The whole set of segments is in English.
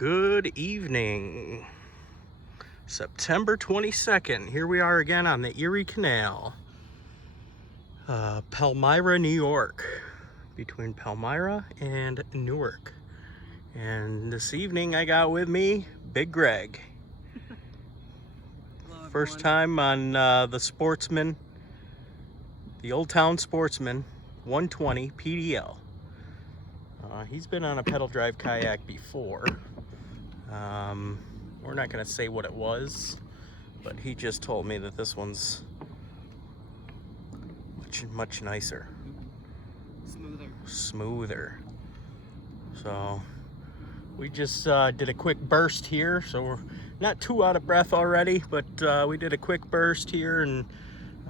Good evening. September 22nd. Here we are again on the Erie Canal. Palmyra, New York. Between Palmyra and Newark. And this evening I got with me Big Greg. Hello, First time on the Sportsman, the old Town Sportsman 120 PDL. He's been on a pedal drive kayak before. We're not going to say what it was, but he just told me that this one's much nicer. Smoother. So we just did a quick burst here, so we're not too out of breath already, but we did a quick burst here, and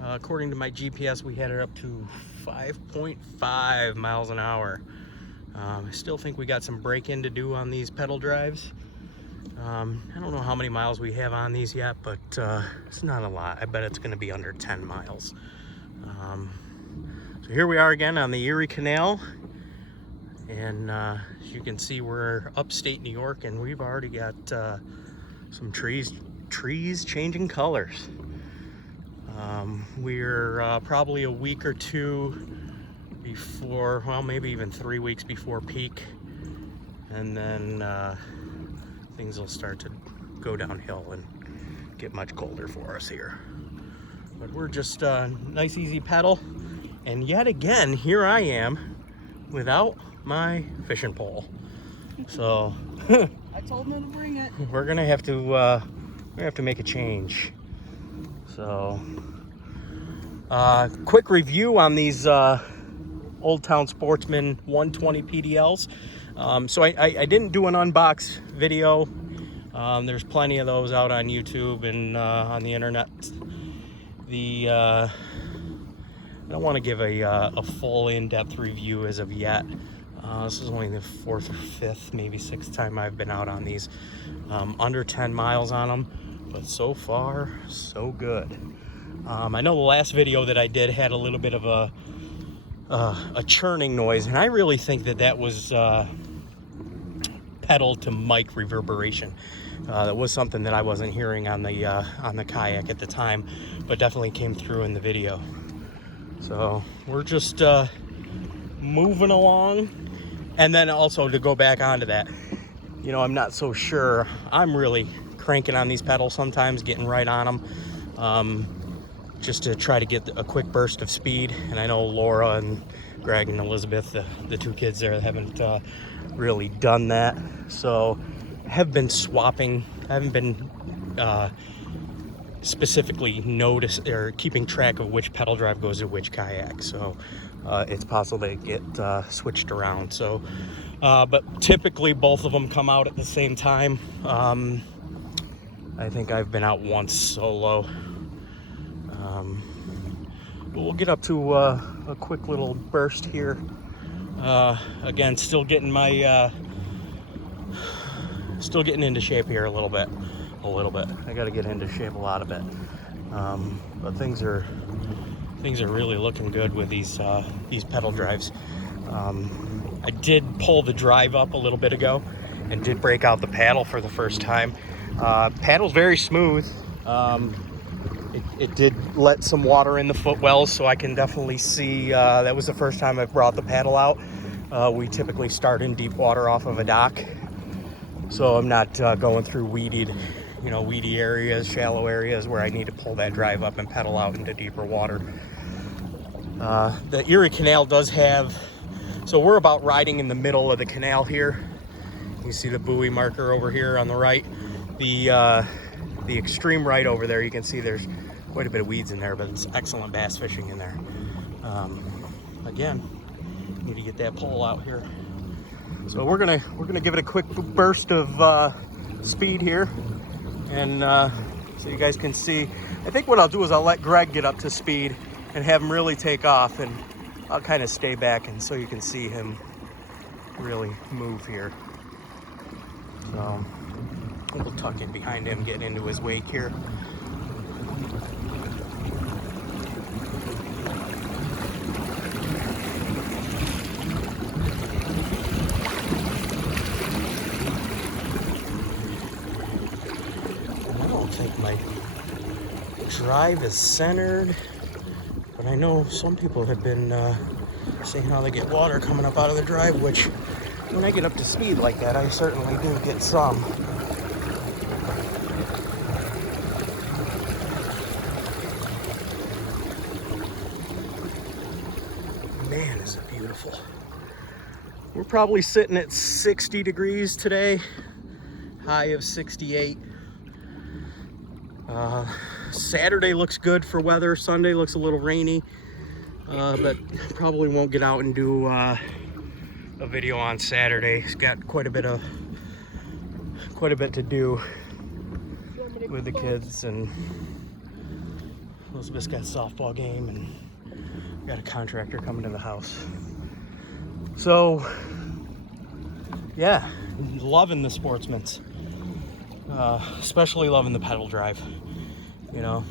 according to my GPS we had it up to 5.5 miles an hour. I still think we got some break-in to do on these pedal drives. I don't know how many miles we have on these yet, but it's not a lot. I bet it's going to be under 10 miles. So here we are again on the Erie Canal, and as you can see, we're upstate New York, and we've already got some trees changing colors. We're probably a week or two before, well, maybe even 3 weeks before peak, and then things will start to go downhill and get much colder for us here. But we're just nice easy pedal, and yet again here I am without my fishing pole. So I told him to bring it. we're gonna have to make a change. So quick review on these Old Town Sportsman 120 PDLs. So I didn't do an unbox video. There's plenty of those out on YouTube and on the internet. I don't want to give a full in-depth review as of yet. This is only the 4th or 5th, maybe 6th time I've been out on these. Under 10 miles on them, but so far, so good. I know the last video that I did had a little bit of a churning noise, and I really think that was pedal to mic reverberation. That was something that I wasn't hearing on the kayak at the time, but definitely came through in the video. So we're just moving along. And then also, to go back onto that, you know, I'm not so sure. I'm really cranking on these pedals sometimes, getting right on them, just to try to get a quick burst of speed. And I know Laura and Greg and Elizabeth, the two kids there, haven't really done that. So I have been swapping. I haven't been specifically keeping track of which pedal drive goes to which kayak. So it's possible they get switched around. So, but typically both of them come out at the same time. I think I've been out once solo. But we'll get up to a quick little burst here. Again, still getting into shape here a little bit. I got to get into shape a lot of it. But things are really looking good with these pedal drives. I did pull the drive up a little bit ago and did break out the paddle for the first time. Paddle's very smooth. It did let some water in the footwells, so I can definitely see that was the first time I've brought the paddle out. We typically start in deep water off of a dock, so I'm not going through weedy areas, shallow areas where I need to pull that drive up and pedal out into deeper water. The Erie Canal does have, so we're about riding in the middle of the canal here. You see the buoy marker over here on the right. The extreme right over there, you can see there's quite a bit of weeds in there, but it's excellent bass fishing in there. Again, need to get that pole out here. So we're gonna give it a quick burst of speed here, and so you guys can see. I think what I'll do is I'll let Greg get up to speed and have him really take off, and I'll kind of stay back, and so you can see him really move here. So we'll tuck in behind him, getting into his wake here. drive is centered, but I know some people have been saying how they get water coming up out of the drive, which when I get up to speed like that, I certainly do get some. Man, is it beautiful. We're probably sitting at 60 degrees today, high of 68. Saturday looks good for weather. Sunday looks a little rainy, but probably won't get out and do a video on Saturday. It's got quite a bit to do with the kids, and Elizabeth's got a softball game and got a contractor coming to the house. So yeah, loving the Sportsman's, especially loving the pedal drive, you know.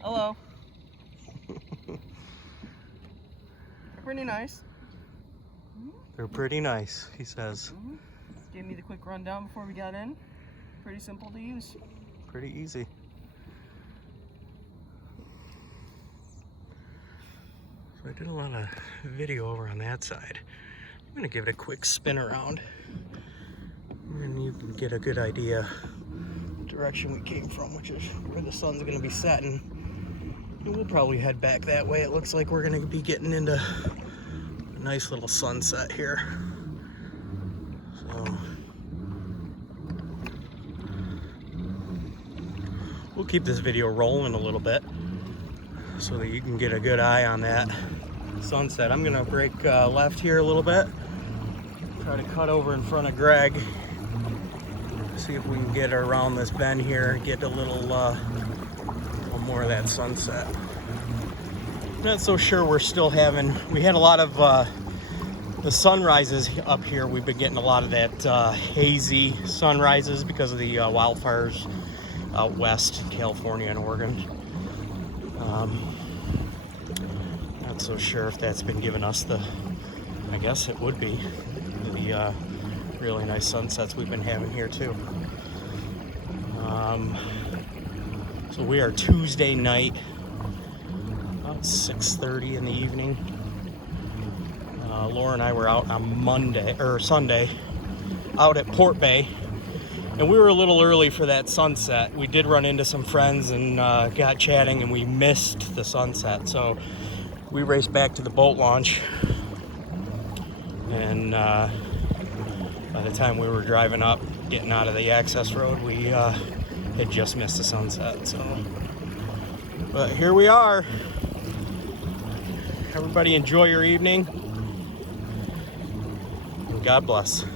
Hello. Pretty nice. They're pretty nice, he says. Gave me the quick rundown before we got in. Pretty simple to use. Pretty easy. So I did a lot of video over on that side. I'm gonna give it a quick spin around, and you can get a good idea what direction we came from, which is where the sun's gonna be setting. And we'll probably head back that way. It looks like we're gonna be getting into a nice little sunset here. So we'll keep this video rolling a little bit so that you can get a good eye on that sunset. I'm gonna break left here a little bit, try to cut over in front of Greg, see if we can get around this bend here and get a little more of that sunset. Not so sure we're still having, we had a lot of the sunrises up here. We've been getting a lot of that hazy sunrises because of the wildfires out west, California and Oregon. Not so sure if that's been giving us the, I guess it would be, the really nice sunsets we've been having here too. So we are Tuesday night, about 6:30 in the evening. Laura and I were out on Sunday, out at Port Bay, and we were a little early for that sunset. We did run into some friends and got chatting, and we missed the sunset. So we raced back to the boat launch, and by the time we were driving up, getting out of the access road, we had just missed the sunset. So, but here we are. Everybody enjoy your evening. God bless.